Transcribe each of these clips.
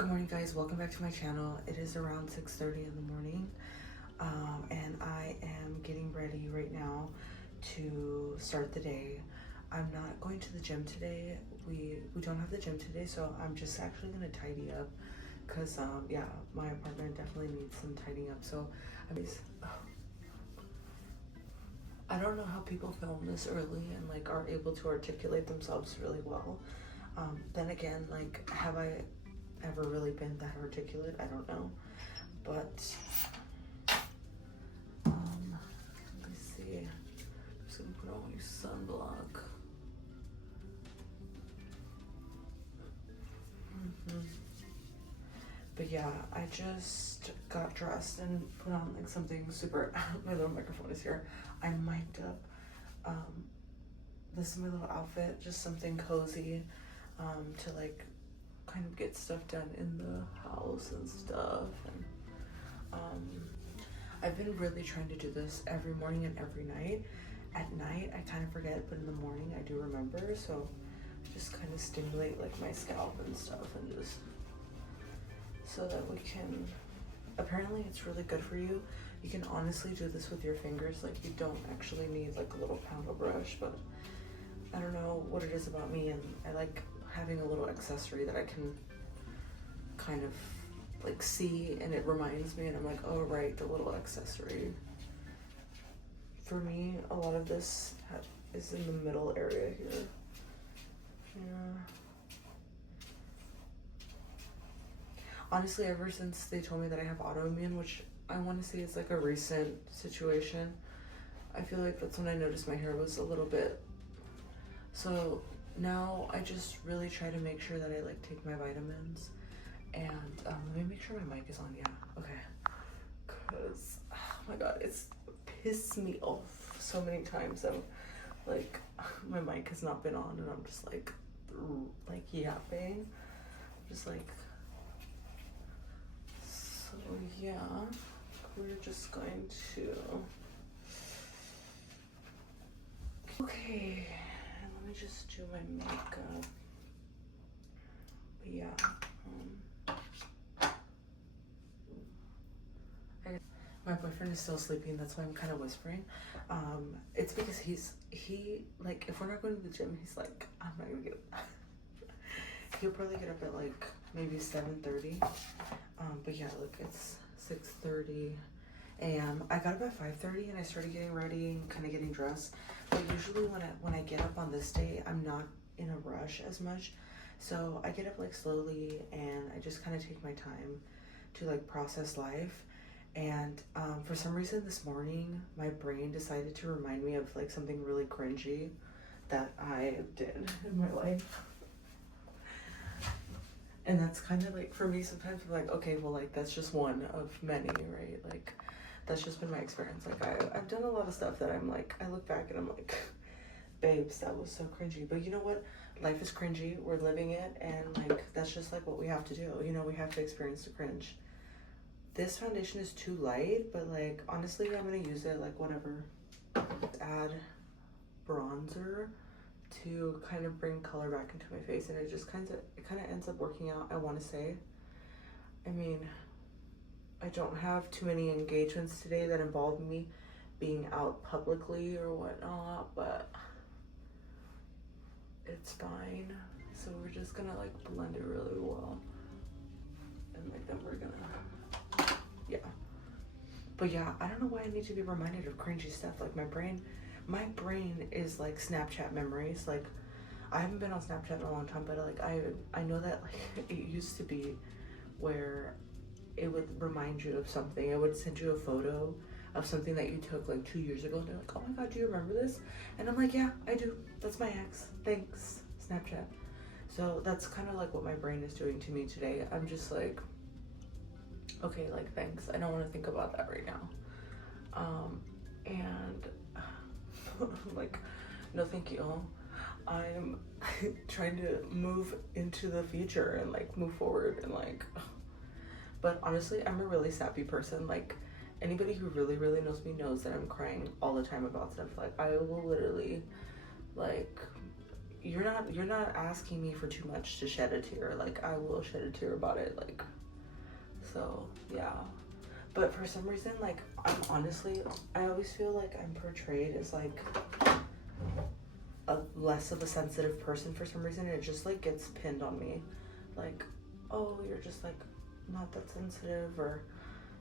Good morning, guys. Welcome back to my channel. It is around 6:30 in the morning, and I am getting ready right now to start the day. I'm not going to the gym today. We don't have the gym today, so I'm just actually gonna tidy up because yeah, my apartment definitely needs some tidying up. So I don't know how people film this early and like are able to articulate themselves really well. Then again, like, have I ever really been that articulate? I don't know, but let me see. I'm just gonna put on my sunblock. But yeah, I just got dressed and put on like something super. My little microphone is here. I'm mic'd up. This is my little outfit, just something cozy, to like kind of get stuff done in the house and stuff. And I've been really trying to do this every morning and every night. At night I kind of forget, but in the morning I do remember, so just kind of stimulate like my scalp and stuff, and just so that we can, apparently it's really good for you. You can honestly do this with your fingers, like you don't actually need like a little paddle brush, but I don't know what it is about me, and I like having a little accessory that I can kind of like see, and it reminds me, and I'm like, oh right, the little accessory. For me, a lot of this is in the middle area here. Yeah. Honestly, ever since they told me that I have autoimmune, which I want to say is like a recent situation, I feel like that's when I noticed my hair was a little bit. So now I just really try to make sure that I like take my vitamins, and let me make sure my mic is on. Yeah, okay. Cause oh my god, it's pissed me off so many times. I'm like, my mic has not been on, and I'm just like yapping, just like. So yeah, we're just going to. Okay. Let me just do my makeup. But yeah, my boyfriend is still sleeping. That's why I'm kind of whispering. It's because he like, if we're not going to the gym, he's like, I'm not gonna get up. He'll probably get up at like maybe 7:30. But yeah, look, it's 6:30 a.m. I got up at 5:30 and I started getting ready and kind of getting dressed. But usually when I get up on this day, I'm not in a rush as much. So I get up like slowly, and I just kind of take my time to like process life. And for some reason this morning, my brain decided to remind me of like something really cringy that I did in my life. And that's kind of like, for me sometimes I'm like, okay, well, like that's just one of many, right? Like that's just been my experience. Like I've done a lot of stuff that I'm like, I look back and I'm like, babes, that was so cringy. But you know what? Life is cringy. We're living it, and like that's just like what we have to do. You know, we have to experience the cringe. This foundation is too light, but like honestly, I'm gonna use it like whatever. Add bronzer to kind of bring color back into my face, and it just kind of ends up working out, I want to say. I mean, I don't have too many engagements today that involve me being out publicly or whatnot, but it's fine. So we're just gonna like blend it really well, and like then we're gonna, yeah. But yeah, I don't know why I need to be reminded of cringy stuff. Like my brain is like Snapchat memories. Like I haven't been on Snapchat in a long time, but like I know that like it used to be where it would remind you of something. It would send you a photo of something that you took like 2 years ago, and they're like, oh my god, do you remember this? And I'm like, yeah, I do. That's my ex. Thanks, Snapchat. So that's kind of like what my brain is doing to me today. I'm just like, okay, like thanks. I don't want to think about that right now. And like, no thank you. I'm trying to move into the future and like move forward, and like, but honestly, I'm a really sappy person. Like anybody who really knows me knows that I'm crying all the time about stuff. Like I will literally like you're not asking me for too much to shed a tear. Like, I will shed a tear about it. Like, so yeah. But for some reason, like, I always feel like I'm portrayed as like a less of a sensitive person for some reason. It just like gets pinned on me, like, oh, you're just like not that sensitive, or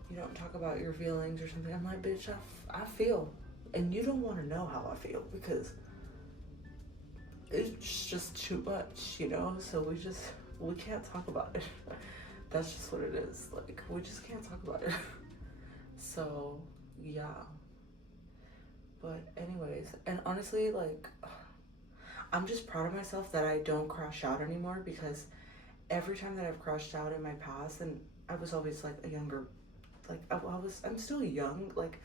you don't talk about your feelings or something. I'm like, bitch, I feel, and you don't want to know how I feel because it's just too much, you know? So we can't talk about it. That's just what it is. Like, we just can't talk about it. So, yeah. But anyways, and honestly, like, I'm just proud of myself that I don't crash out anymore, because every time that I've crashed out in my past, and I was always like a younger, like, I'm still young. Like,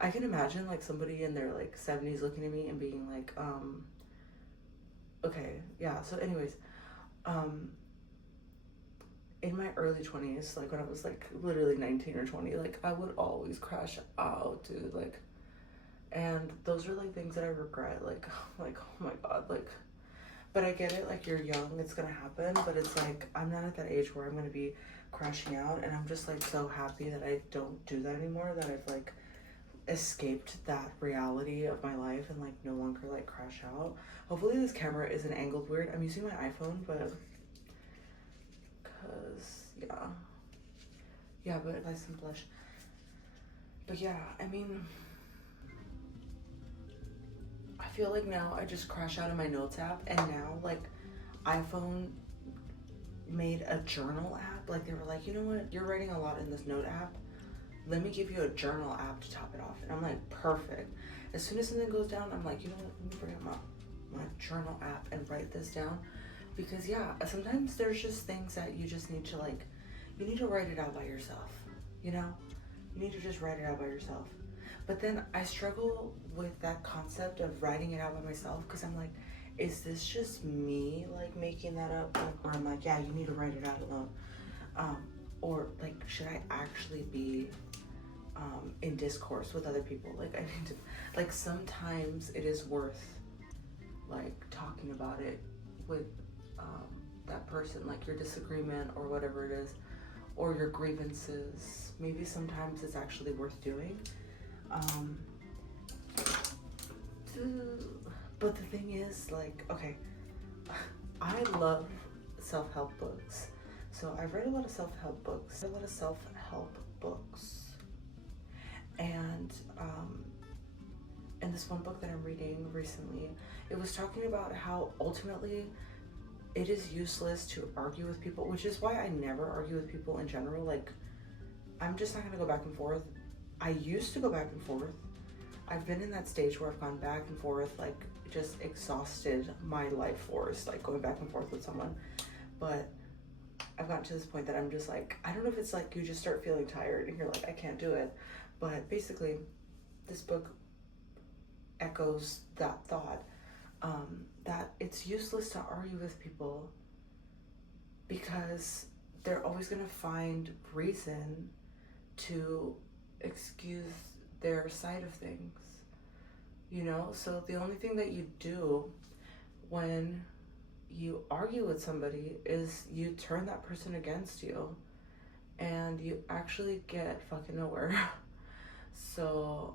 I can imagine like somebody in their like 70s looking at me and being like, okay, yeah. So anyways, in my early 20s, like when I was like literally 19 or 20, like I would always crash out, dude. Like, and those are like things that I regret. Like, like, oh my God, like, but I get it. Like, you're young, it's gonna happen. But it's like, I'm not at that age where I'm gonna be crashing out. And I'm just like so happy that I don't do that anymore, that I've like escaped that reality of my life and like no longer like crash out. Hopefully this camera isn't angled weird. I'm using my iPhone, but because yeah, but if I some blush. But yeah, I mean, I feel like now I just crash out of my notes app, and now like iPhone made a journal app. Like, they were like, you know what, you're writing a lot in this note app, let me give you a journal app to top it off. And I'm like, perfect. As soon as something goes down, I'm like, you know what, let me bring up my journal app and write this down. Because yeah, sometimes there's just things that you just need to like, you need to write it out by yourself, you know? You need to just write it out by yourself. But then I struggle with that concept of writing it out by myself, because I'm like, is this just me like making that up? Or I'm like, yeah, you need to write it out alone. Or like, should I actually be in discourse with other people? Like, I need to, like, sometimes it is worth like talking about it with that person, like your disagreement or whatever it is, or your grievances. Maybe sometimes it's actually worth doing. But the thing is, like, okay, I love self-help books. So I've read a lot of self-help books. And this one book that I'm reading recently, it was talking about how ultimately it is useless to argue with people, which is why I never argue with people in general. Like, I'm just not gonna go back and forth. I used to go back and forth. I've been in that stage where I've gone back and forth, like, just exhausted my life force, like going back and forth with someone. But I've gotten to this point that I'm just like, I don't know if it's like you just start feeling tired and you're like, I can't do it. But basically, this book echoes that thought, that it's useless to argue with people because they're always going to find reason to excuse their side of things, you know? So the only thing that you do when you argue with somebody is you turn that person against you, and you actually get fucking nowhere. So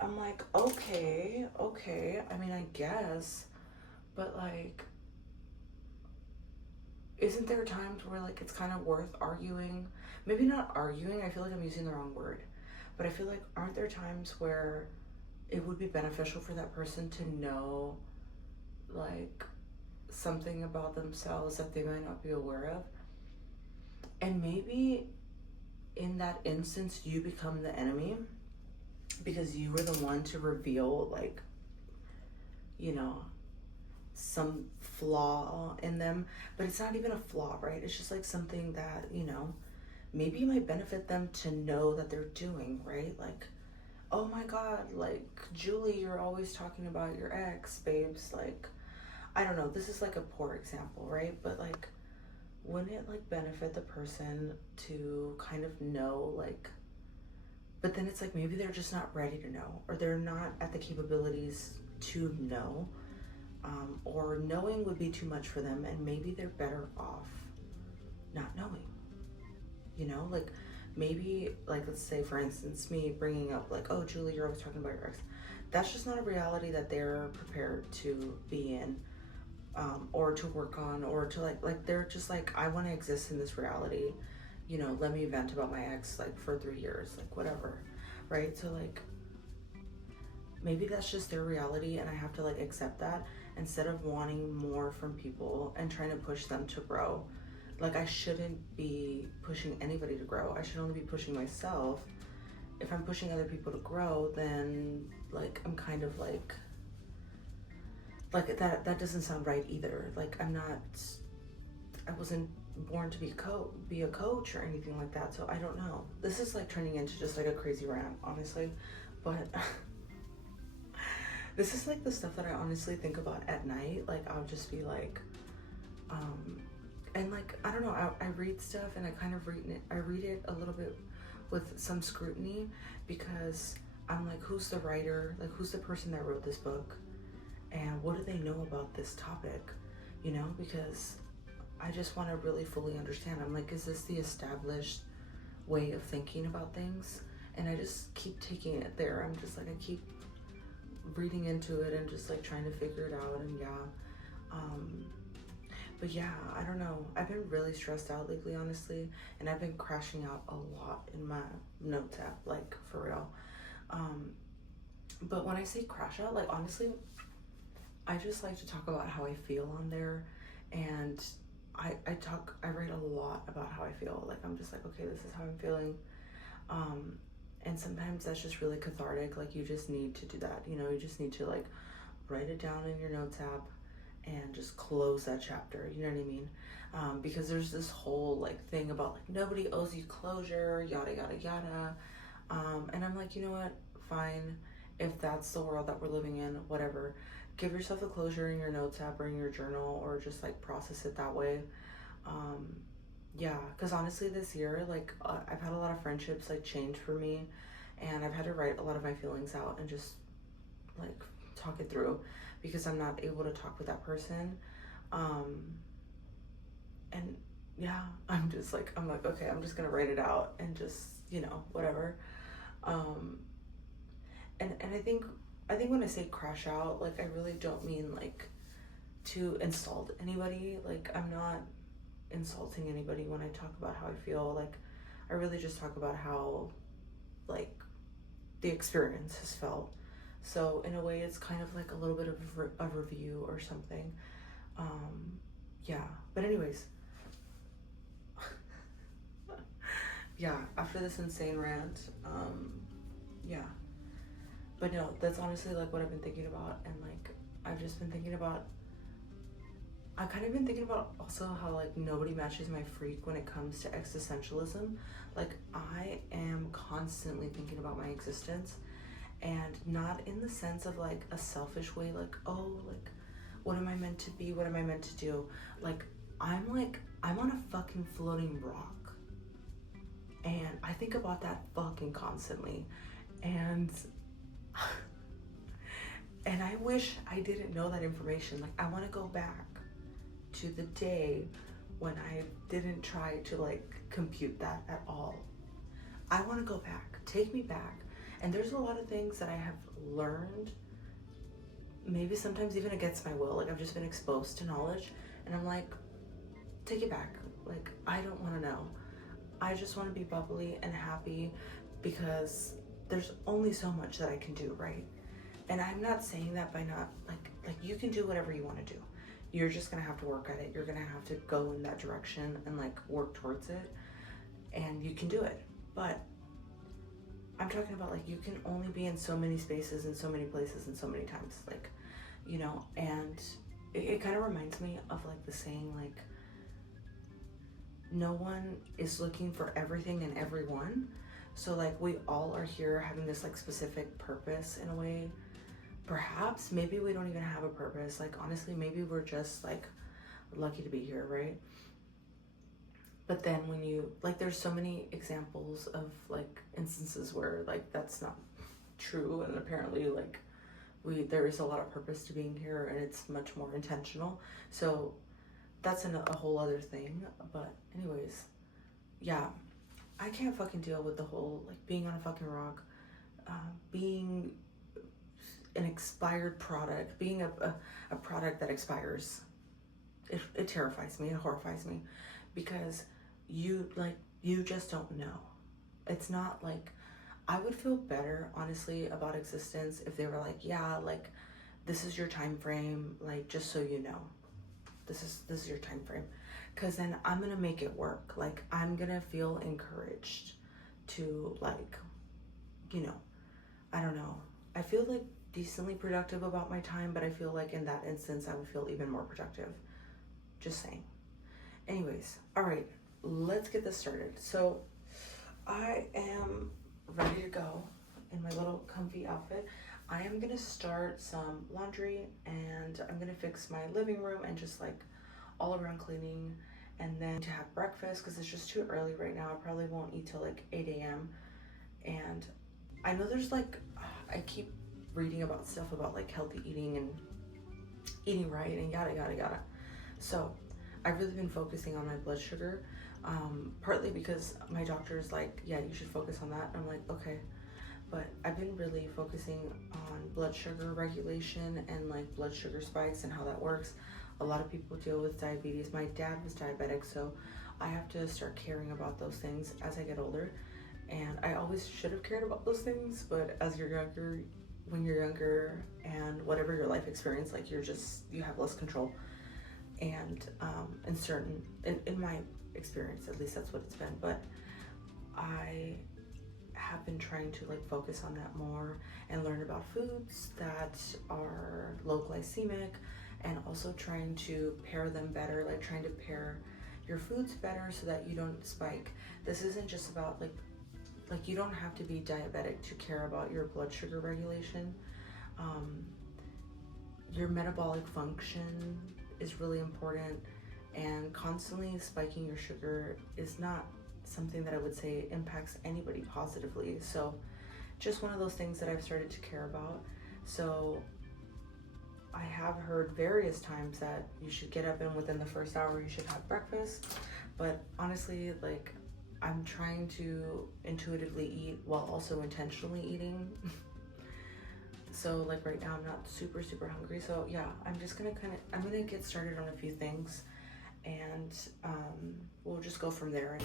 I'm like, okay, I mean, I guess, but like, isn't there times where like it's kind of worth arguing? Maybe not arguing, I feel like I'm using the wrong word, but I feel like, aren't there times where it would be beneficial for that person to know like something about themselves that they might not be aware of? And maybe in that instance you become the enemy because you were the one to reveal, like, you know, some flaw in them. But it's not even a flaw, right? It's just like something that, you know, maybe it might benefit them to know that they're doing, right? Like, oh my God, like, Julie, you're always talking about your ex, babes. Like, I don't know, this is like a poor example, right? But like, wouldn't it like benefit the person to kind of know, like, but then it's like maybe they're just not ready to know, or they're not at the capabilities to know, or knowing would be too much for them, and maybe they're better off not knowing, you know, like maybe, like, let's say for instance me bringing up like, oh Julie, you're always talking about your ex. That's just not a reality that they're prepared to be in, or to work on, or to like they're just like, I want to exist in this reality, you know, let me vent about my ex like for 3 years, like whatever, right? So like maybe that's just their reality, and I have to like accept that, instead of wanting more from people and trying to push them to grow. Like, I shouldn't be pushing anybody to grow. I should only be pushing myself. If I'm pushing other people to grow, then like I'm kind of like that doesn't sound right either. Like, I wasn't born to be a coach or anything like that, so I don't know. This is like turning into just like a crazy rant, honestly, but this is like the stuff that I honestly think about at night. Like, I'll just be like, and like, I don't know, I read stuff, and I kind of read it a little bit with some scrutiny, because I'm like, who's the writer? Like, who's the person that wrote this book? And what do they know about this topic? You know, because I just want to really fully understand. I'm like, is this the established way of thinking about things? And I just keep taking it there. I'm just like, I keep reading into it and just like trying to figure it out. And but yeah, I don't know. I've been really stressed out lately, honestly, and I've been crashing out a lot in my notes app, like for real. But when I say crash out, like honestly, I just like to talk about how I feel on there, and I write a lot about how I feel. Like, I'm just like, okay, this is how I'm feeling. And sometimes that's just really cathartic. Like, you just need to do that. You know, you just need to like write it down in your notes app and just close that chapter. You know what I mean? Because there's this whole like thing about like, nobody owes you closure, yada, yada, yada. And I'm like, you know what? Fine. If that's the world that we're living in, whatever. Give yourself a closure in your notes app or in your journal, or just like process it that way. Yeah, because honestly this year, like I've had a lot of friendships like change for me, and I've had to write a lot of my feelings out and just like talk it through, because I'm not able to talk with that person. And yeah, I'm like, okay, I'm just gonna write it out and just, you know, whatever. And I think when I say crash out, like I really don't mean like to insult anybody. Like, I'm not insulting anybody when I talk about how I feel. Like, I really just talk about how like the experience has felt. So in a way, it's kind of like a little bit of a review or something. Yeah, but anyways, yeah, after this insane rant, yeah, but no, that's honestly like what I've been thinking about. And like, I've kind of been thinking about also how like nobody matches my freak when it comes to existentialism. Like, I am constantly thinking about my existence, and not in the sense of like a selfish way, like, oh, like, what am I meant to be? What am I meant to do? Like, I'm on a fucking floating rock, and I think about that fucking constantly. And and I wish I didn't know that information. Like, I want to go back to the day when I didn't try to like compute that at all. I want to go back. Take me back. And there's a lot of things that I have learned, maybe sometimes even against my will. Like, I've just been exposed to knowledge, and I'm like, take it back. Like, I don't want to know. I just want to be bubbly and happy, because there's only so much that I can do, right? And I'm not saying that by not like you can do whatever you want to do. You're just gonna have to work at it. You're gonna have to go in that direction and like work towards it, and you can do it. But I'm talking about like, you can only be in so many spaces and so many places and so many times, like, you know. And it kind of reminds me of like the saying, like, no one is looking for everything and everyone. So like, we all are here having this like specific purpose in a way. Perhaps maybe we don't even have a purpose. Like, honestly, maybe we're just like lucky to be here, right? But then when you like, there's so many examples of like instances where like that's not true, and apparently like there is a lot of purpose to being here, and it's much more intentional. So that's a whole other thing. But anyways, yeah, I can't fucking deal with the whole like being on a fucking rock, being an expired product, being a product that expires. It terrifies me, it horrifies me, because you just don't know. It's not like, I would feel better honestly about existence if they were like, yeah, like this is your time frame, like just so you know, this is your time frame, because then I'm gonna make it work. Like I'm gonna feel encouraged to, like, you know, I don't know, I feel like decently productive about my time, but I feel like in that instance I would feel even more productive. Just saying. Anyways, all right, let's get this started. So I am ready to go in my little comfy outfit. I am gonna start some laundry, and I'm gonna fix my living room and just like all around cleaning, and then to have breakfast because it's just too early right now. I probably won't eat till like 8 a.m. And I know there's like, I keep reading about stuff about like healthy eating and eating right and yada yada yada. So I've really been focusing on my blood sugar, partly because my doctor is like, yeah, you should focus on that. I'm like, okay. But I've been really focusing on blood sugar regulation and like blood sugar spikes and how that works. A lot of people deal with diabetes. My dad was diabetic, so I have to start caring about those things as I get older. And I always should have cared about those things, but as you're younger, when you're younger and whatever your life experience, like you have less control. And in my experience, at least that's what it's been. But I have been trying to like focus on that more and learn about foods that are low glycemic, and also trying to pair them better, like trying to pair your foods better so that you don't spike. This isn't just about like you don't have to be diabetic to care about your blood sugar regulation. Your metabolic function is really important, and constantly spiking your sugar is not something that I would say impacts anybody positively. So just one of those things that I've started to care about. So I have heard various times that you should get up and within the first hour you should have breakfast, but honestly, like I'm trying to intuitively eat while also intentionally eating. So like right now I'm not super hungry. So yeah, I'm just gonna I'm gonna get started on a few things, and we'll just go from there.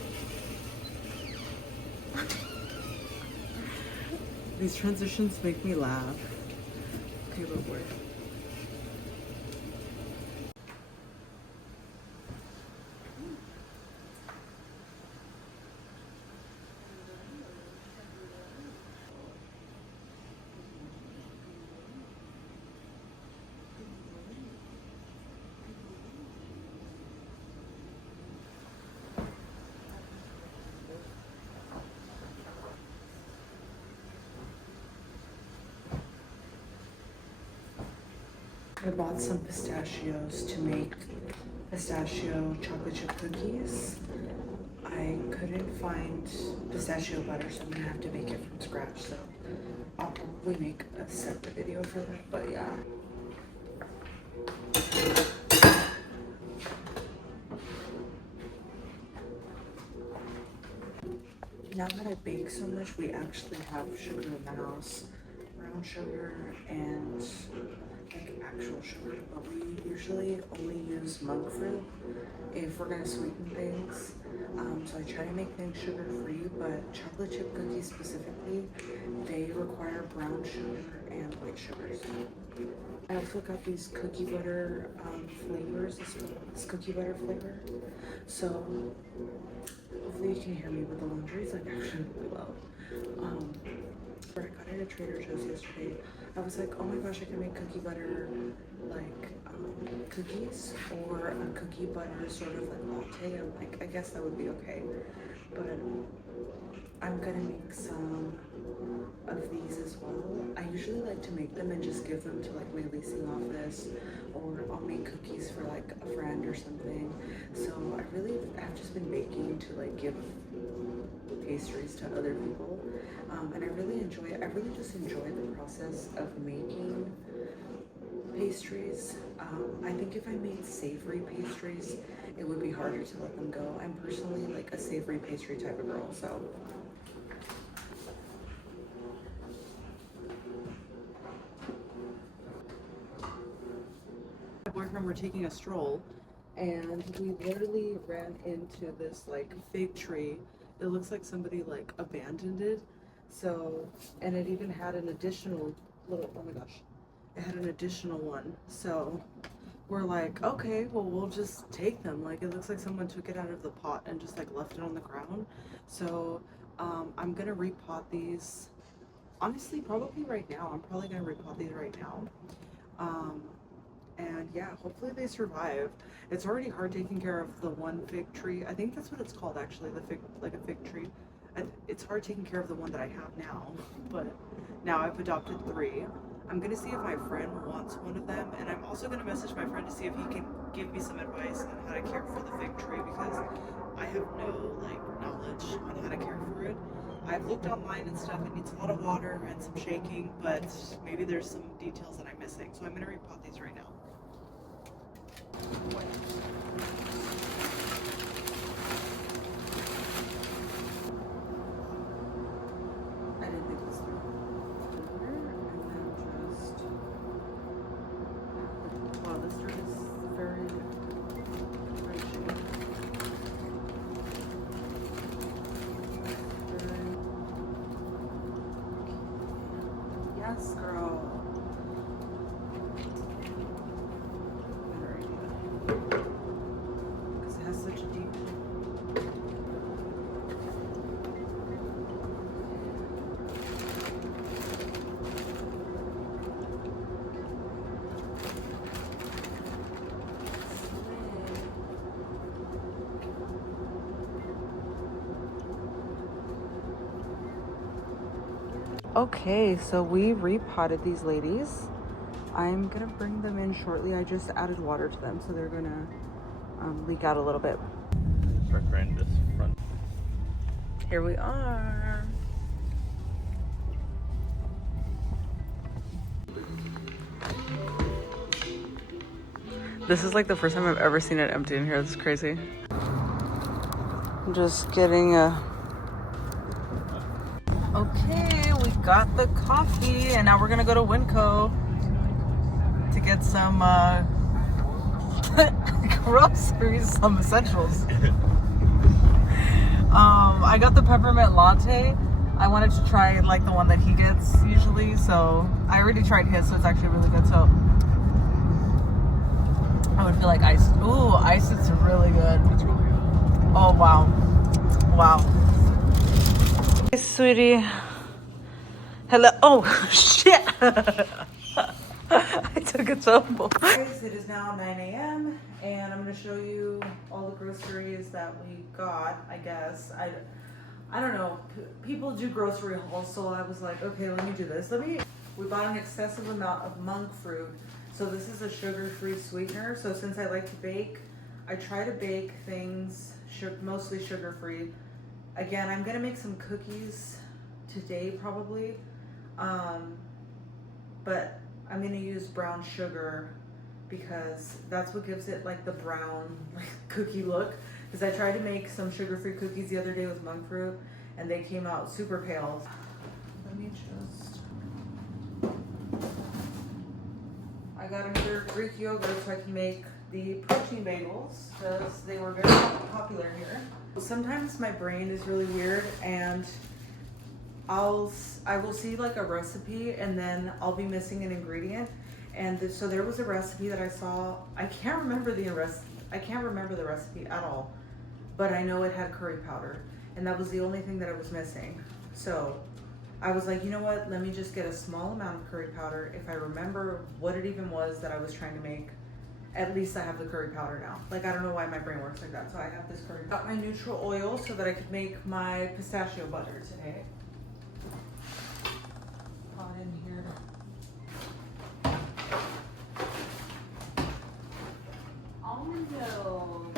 These transitions make me laugh. Okay, but wait. I bought some pistachios to make pistachio chocolate chip cookies. I couldn't find pistachio butter, so I'm gonna have to make it from scratch. So I'll probably make a separate video for that, but yeah. Now that I bake so much, we actually have sugar in the house. Brown sugar and like actual sugar, but we usually only use monk fruit if we're gonna sweeten things. So I try to make things sugar free, but chocolate chip cookies specifically, they require brown sugar and white sugar. So I also got these cookie butter flavors, this cookie butter flavor. So hopefully you can hear me, but the laundry is like actually really loud. I got it at Trader Joe's yesterday. I was like, oh my gosh, I can make cookie butter like cookies, or a cookie butter sort of like latte. I'm like, I guess that would be okay. But I'm gonna make some of these as well. I usually like to make them and just give them to like my leasing office, or I'll make cookies for like a friend or something. So I've just been baking to like give pastries to other people, and I really enjoy it. I really just enjoy the process of making pastries. I think if I made savory pastries, it would be harder to let them go. I'm personally like a savory pastry type of girl, so. My boyfriend were taking a stroll, and we literally ran into this like fig tree. It looks like somebody like abandoned it. So, and it even had an additional little, oh my gosh, it had an additional one. So we're like, okay, well, we'll just take them. Like, it looks like someone took it out of the pot and just like left it on the ground. So I'm gonna repot these, honestly, probably right now. I'm probably gonna repot these right now. And yeah, hopefully they survive. It's already hard taking care of the one fig tree. I think that's what it's called, actually, the fig, like a fig tree. It's hard taking care of the one that I have now, but now I've adopted 3. I'm gonna see if my friend wants one of them, and I'm also gonna message my friend to see if he can give me some advice on how to care for the fig tree, because I have no like knowledge on how to care for it. I've looked online and stuff. It needs a lot of water and some shaking, but maybe there's some details that I'm missing. So I'm gonna repot these right now. I didn't think this through. And then just, wow, this dirt is very shady. Yes, girl. Because it has such a deep. Okay, so we repotted these ladies. I'm gonna bring them in shortly. I just added water to them, so they're gonna leak out a little bit. Start grinding this front. Here we are. This is like the first time I've ever seen it empty in here. This is crazy. I'm just getting a... Okay, we got the coffee, and now we're gonna go to Winco to get some groceries, some essentials. I got the peppermint latte. I wanted to try like the one that he gets usually, so I already tried his, so it's actually really good. So I would feel like ice. Ooh, ice is really good. It's really good. Oh wow, wow. Hey, sweetie. Hello. Oh shit. I took a tumble. Guys, it is now 9 a.m. and I'm going to show you all the groceries that we got, I guess. I don't know. People do grocery hauls, so I was like, okay, let me do this. We bought an excessive amount of monk fruit. So this is a sugar-free sweetener. So since I like to bake, I try to bake things mostly sugar-free. Again, I'm going to make some cookies today probably. But I'm gonna use brown sugar because that's what gives it like the brown like cookie look. Because I tried to make some sugar-free cookies the other day with monk fruit and they came out super pale. Let me just... I got another Greek yogurt so I can make the protein bagels because they were very popular here. Sometimes my brain is really weird and I will see like a recipe and then I'll be missing an ingredient. And so there was a recipe that I saw. I can't remember the recipe at all, but I know it had curry powder and that was the only thing that I was missing. So I was like, you know what? Let me just get a small amount of curry powder. If I remember what it even was that I was trying to make, at least I have the curry powder now. Like, I don't know why my brain works like that. So I have this curry. Got my neutral oil so that I could make my pistachio butter today. In here. Almond milk.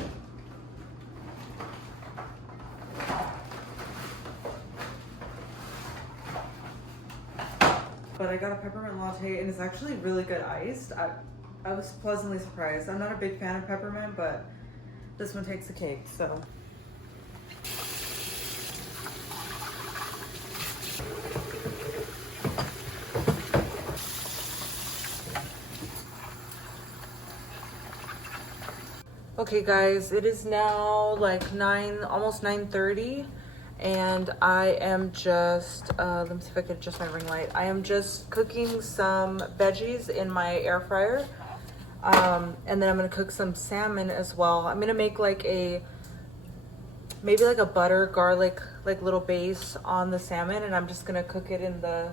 But I got a peppermint latte and it's actually really good iced. I was pleasantly surprised. I'm not a big fan of peppermint, but this one takes the cake, so. Okay guys, it is now like almost 9:30, and I am just, let me see if I can adjust my ring light. I am just cooking some veggies in my air fryer. And then I'm gonna cook some salmon as well. I'm gonna make like maybe like a butter garlic like little base on the salmon, and I'm just gonna cook it in the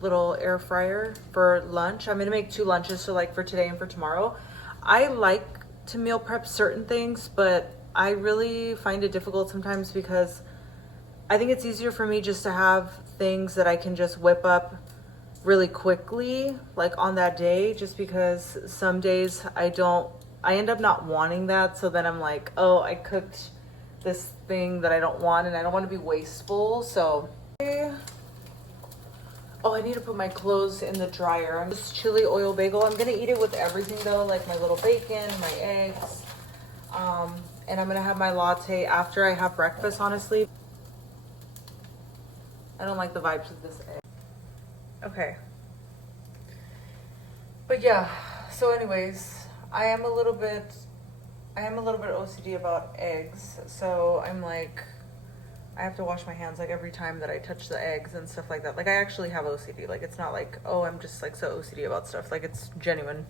little air fryer for lunch. I'm gonna make 2 lunches, so like for today and for tomorrow. I like to meal prep certain things, but I really find it difficult sometimes because I think it's easier for me just to have things that I can just whip up really quickly, like on that day, just because some days I end up not wanting that. So then I'm like, oh, I cooked this thing that I don't want, and I don't want to be wasteful. So, oh, I need to put my clothes in the dryer. I'm just chili oil bagel. I'm gonna eat it with everything though, like my little bacon, my eggs, and I'm gonna have my latte after I have breakfast, honestly. I don't like the vibes of this egg. Okay. But yeah, so anyways, I am a little bit OCD about eggs. So I'm like, I have to wash my hands like every time that I touch the eggs and stuff like that. Like I actually have OCD. Like it's not like, oh, I'm just like so OCD about stuff. Like it's genuine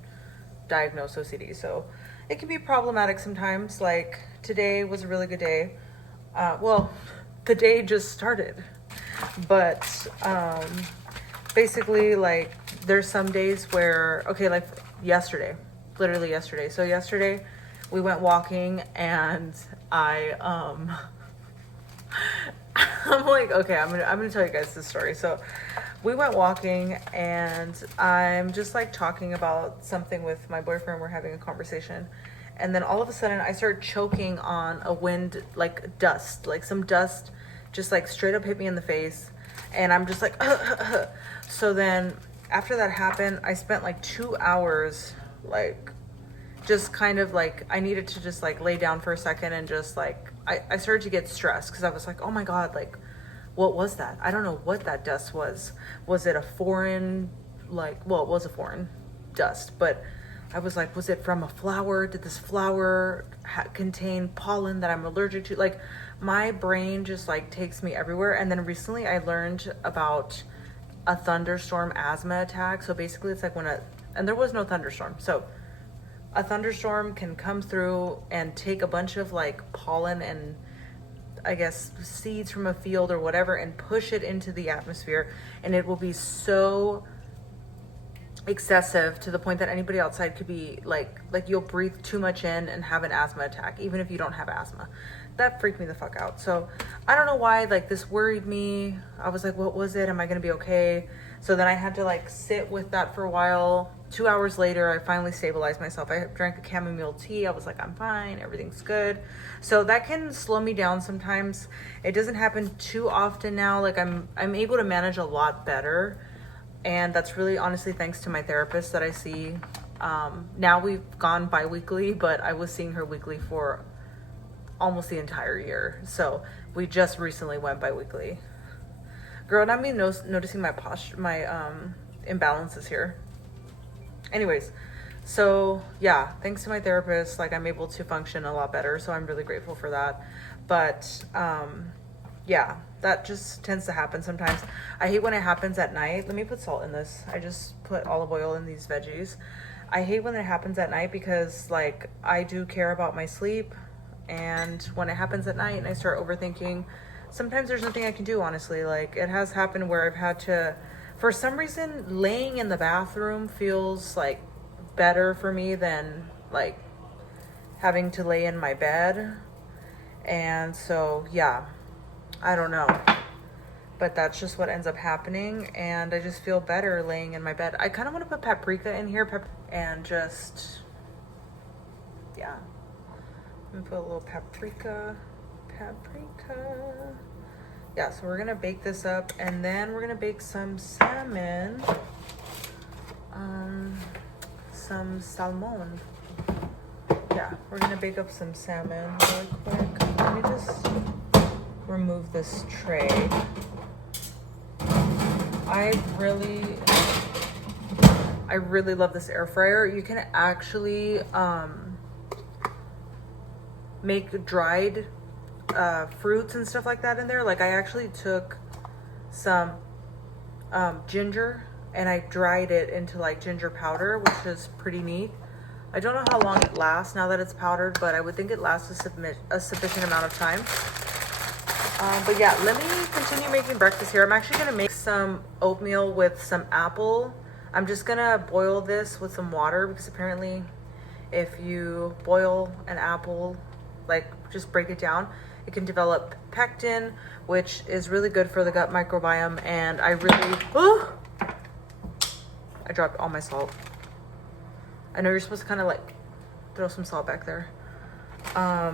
diagnosed OCD. So it can be problematic sometimes. Like today was a really good day. Well, the day just started. But basically like there's some days where, okay, like yesterday, literally yesterday. So yesterday we went walking, and I'm like, okay, I'm gonna tell you guys this story. So we went walking, and I'm just like talking about something with my boyfriend. We're having a conversation, and then all of a sudden I start choking on a wind, like dust, like some dust just like straight up hit me in the face, and I'm just like so then after that happened, I spent like 2 hours like just kind of like, I needed to just like lay down for a second, and just like I started to get stressed because I was like, oh my god, like what was that? I don't know what that dust was. Was it a foreign, like, well, it was a foreign dust, but I was like, was it from a flower? Did this flower contain pollen that I'm allergic to? Like my brain just like takes me everywhere. And then recently I learned about a thunderstorm asthma attack. So basically it's like and there was no thunderstorm. So a thunderstorm can come through and take a bunch of like pollen and I guess seeds from a field or whatever and push it into the atmosphere, and it will be so excessive to the point that anybody outside could be like you'll breathe too much in and have an asthma attack, even if you don't have asthma. That freaked me the fuck out. So I don't know why, like this worried me. I was like, what was it? Am I gonna be okay? So then I had to like sit with that for a while. 2 hours later, I finally stabilized myself. I drank a chamomile tea. I was like, I'm fine, everything's good. So that can slow me down sometimes. It doesn't happen too often now. Like I'm able to manage a lot better. And that's really honestly thanks to my therapist that I see. Now we've gone bi-weekly, but I was seeing her weekly for almost the entire year. So we just recently went bi-weekly. Girl, not me noticing my posture, my imbalances here. Anyways, so yeah, thanks to my therapist, like I'm able to function a lot better. So I'm really grateful for that. But yeah, that just tends to happen sometimes. I hate when it happens at night. Let me put salt in this. I just put olive oil in these veggies. I hate when it happens at night because like I do care about my sleep, and when it happens at night and I start overthinking, sometimes there's nothing I can do, honestly. Like it has happened where I've had to, for some reason, laying in the bathroom feels like better for me than like having to lay in my bed. And so yeah, I don't know, but that's just what ends up happening, and I just feel better laying in my bed. I kind of want to put paprika in here, and just, yeah, I'm gonna put a little paprika. Yeah, so we're gonna bake this up, and then we're gonna bake some salmon. some salmon. Yeah, we're gonna bake up some salmon really quick. Let me just remove this tray. I really love this air fryer. You can actually make dried fruits and stuff like that in there. Like I actually took some ginger and I dried it into like ginger powder, which is pretty neat. I don't know how long it lasts now that it's powdered, but I would think it lasts a sufficient amount of time. But yeah, let me continue making breakfast here. I'm actually gonna make some oatmeal with some apple. I'm just gonna boil this with some water because apparently if you boil an apple, like just break it down, it can develop pectin, which is really good for the gut microbiome. And I dropped all my salt. I know you're supposed to kind of like throw some salt back there. I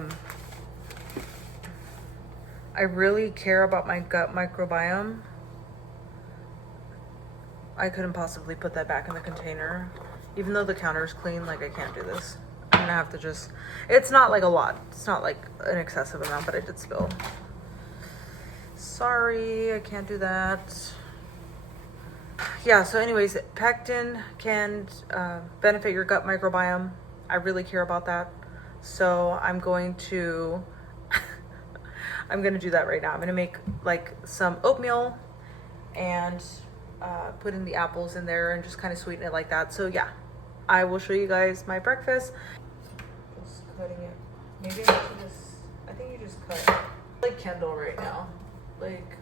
really care about my gut microbiome. I couldn't possibly put that back in the container. Even though the counter is clean, like I can't do this. I'm gonna have to just, it's not like a lot. It's not like an excessive amount, but I did spill. Sorry, I can't do that. Yeah, so anyways, pectin can benefit your gut microbiome. I really care about that. So I'm going to do that right now. I'm gonna make like some oatmeal and put in the apples in there and just kind of sweeten it like that. So yeah, I will show you guys my breakfast. Just cutting it. Maybe I think you just cut like Kendall right now. Like,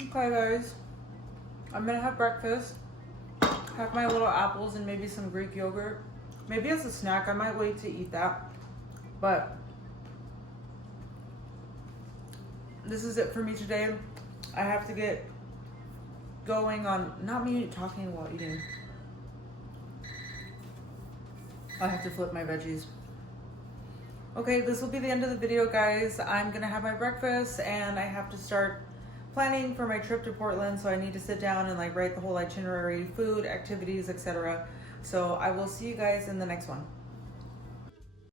okay guys, I'm gonna have breakfast, have my little apples and maybe some Greek yogurt. Maybe as a snack, I might wait to eat that, but this is it for me today. I have to get going on, not me talking while eating. I have to flip my veggies. Okay, this will be the end of the video, guys. I'm gonna have my breakfast and I have to start planning for my trip to Portland, so I need to sit down and like write the whole itinerary, food, activities, etc. So I will see you guys in the next one.